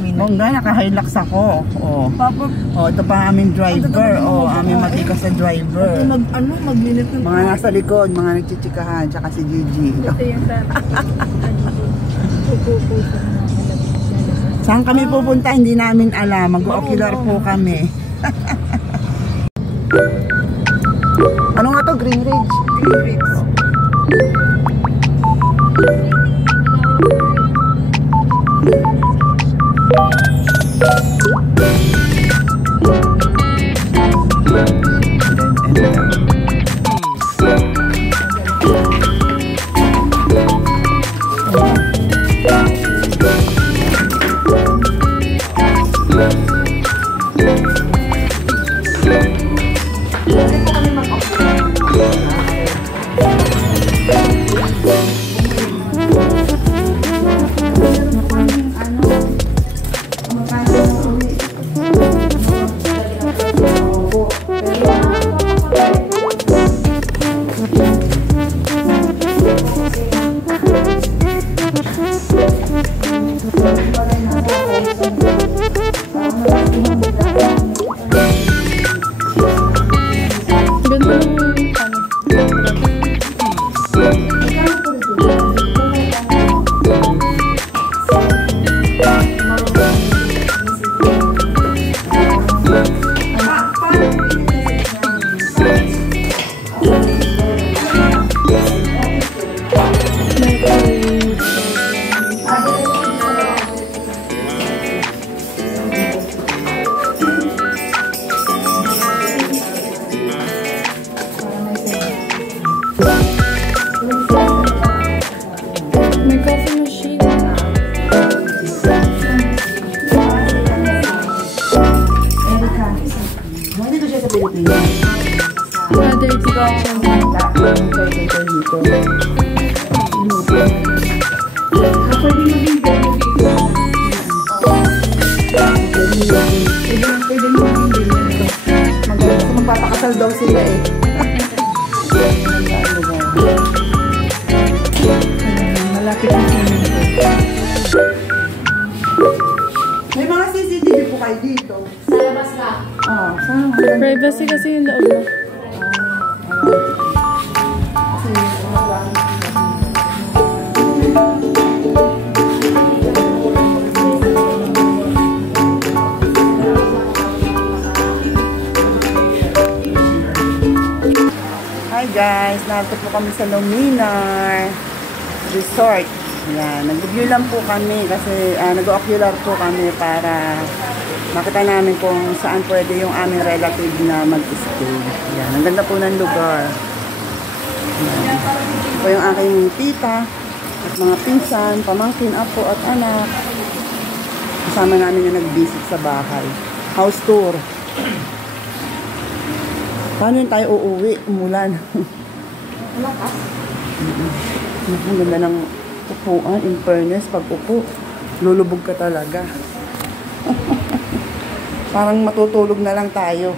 Bongga, naka-Hilux ako. Oh. Oh, ito pa aming driver. Oh, aming matikas na driver. Magminit na. Mga nasa likod, mga nagchichikahan, tsaka si Gigi. Saan kami pupunta? Hindi namin alam. Mag-ocular po kami. Ano nga to? Green Ridge? Green Ridge. Magpapakasal daw sila eh. Malapit na sila. May mga CCTV po kayo dito. Sa labas ka? Ah, saan? Privacy kasi yung loob mo. Hi guys, narito po kami sa Luminar Resort. Yan, nag-review lang po kami kasi nag-ocular po kami para makita namin kung saan pwede yung aming relative na mag-stay. Yan, ang ganda po ng lugar. Yan. Ito yung aking tita at mga pinsan, pamangkin, apo at anak. Kasama namin yung nag-visit sa bahay. House tour. Paano yun tayo uuwi? Umulan. Malakas? Ang ganda ng upuan. In fairness, pag upo, lulubog ka talaga. Parang matutulog na lang tayo.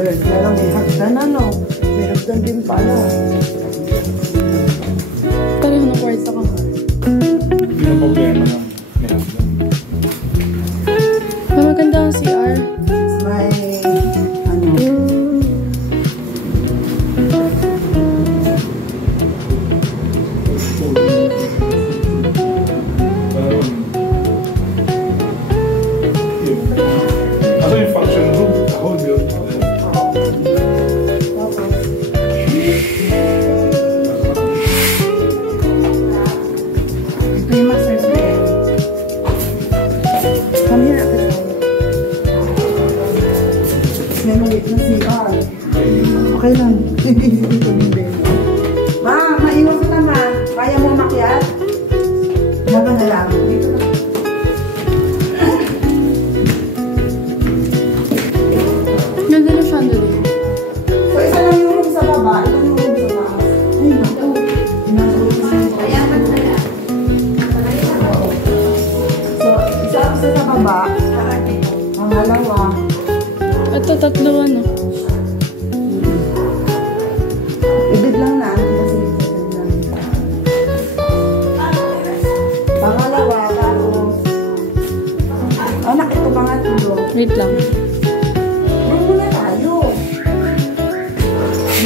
Kaya lang may hagdan ano. May hagdan din pala. Pareho ng kwarto ka. Hindi na problema lang. May hagdan. Maganda ang CR. May ano. Ano yung function room? Whole build. Ito yung master's bed. Come here. May maliit na CR. Okay lang. Dito yung bed. Ma, maingat ka naman. Kaya mo makiat? Laban na lang. Dito na. Ganda na chandelier. So, isa lang yung room sa baba. Ito yung room sa taas. Ay, naku. Pinatulog na yung Kaya man na lang. So, isa sa baba. Pangalawa. Ito, tatlo ano. Ibig lang na. Kasi ibig lang. Pangalawa, tapos. Anak, ito pangatlo. Wait lang. Room muna tayo.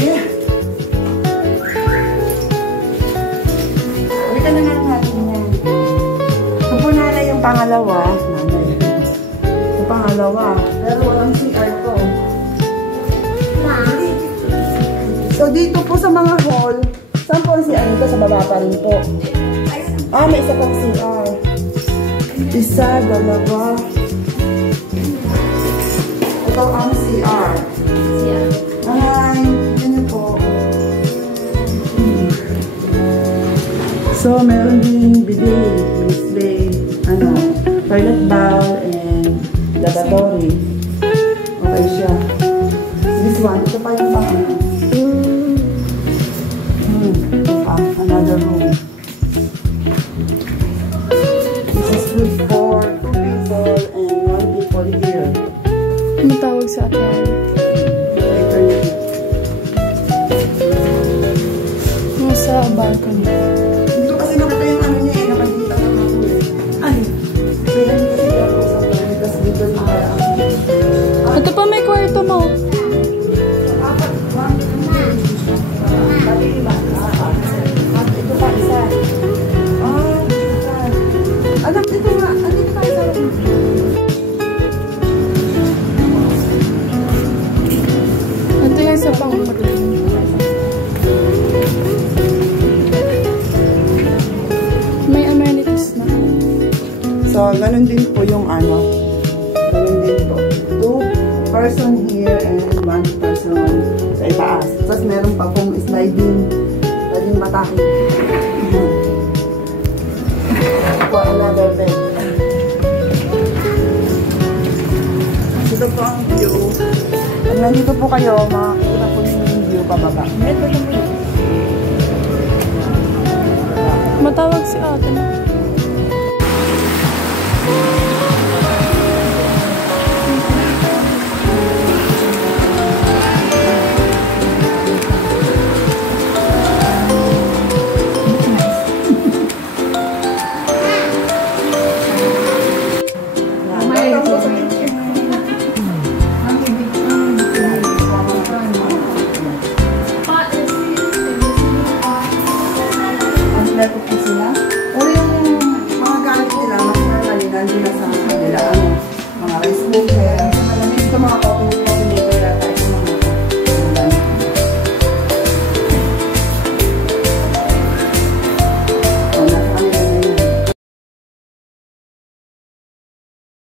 Yeah. Halika na nga natin yan. Ito po nanay yung pangalawa. Nanay. Yung pangalawa. Pero walang CR ko. So dito po sa mga hall, saan po ang CR nito? Sa baba pa rin po. Ah, may isa pang CR. Isa, dalawa. Ito ang CR. Hi! Tignan niyo po. So, meron din bidet, display, toilet bowl, and lavatory. Okay siya. This one, ito pa yung pang ito pa, another room. This is good for 2 people and 1 people here. Ano tawag sa akin? Nasa balcony. Dito kasi nakita yung ano niya eh, nakikita ng ako eh. Ay! Pwede dito kasi ako sa pwede kasi dito na kaya ako. Ito pa may kwarto mo. Ito pa isa. Ah, isa. Anak, dito nga. Andito tayo sa room. Ito yung sa pang-room. May amenities na. So, ganun din po yung ganun din po. 2 person here and 1 person sa itaas. Tapos meron pa pong sliding bataki. For another bed. Ito po ang view. Pag nandito po kayo, makakita po yung view pababa. Matawag si ate mo.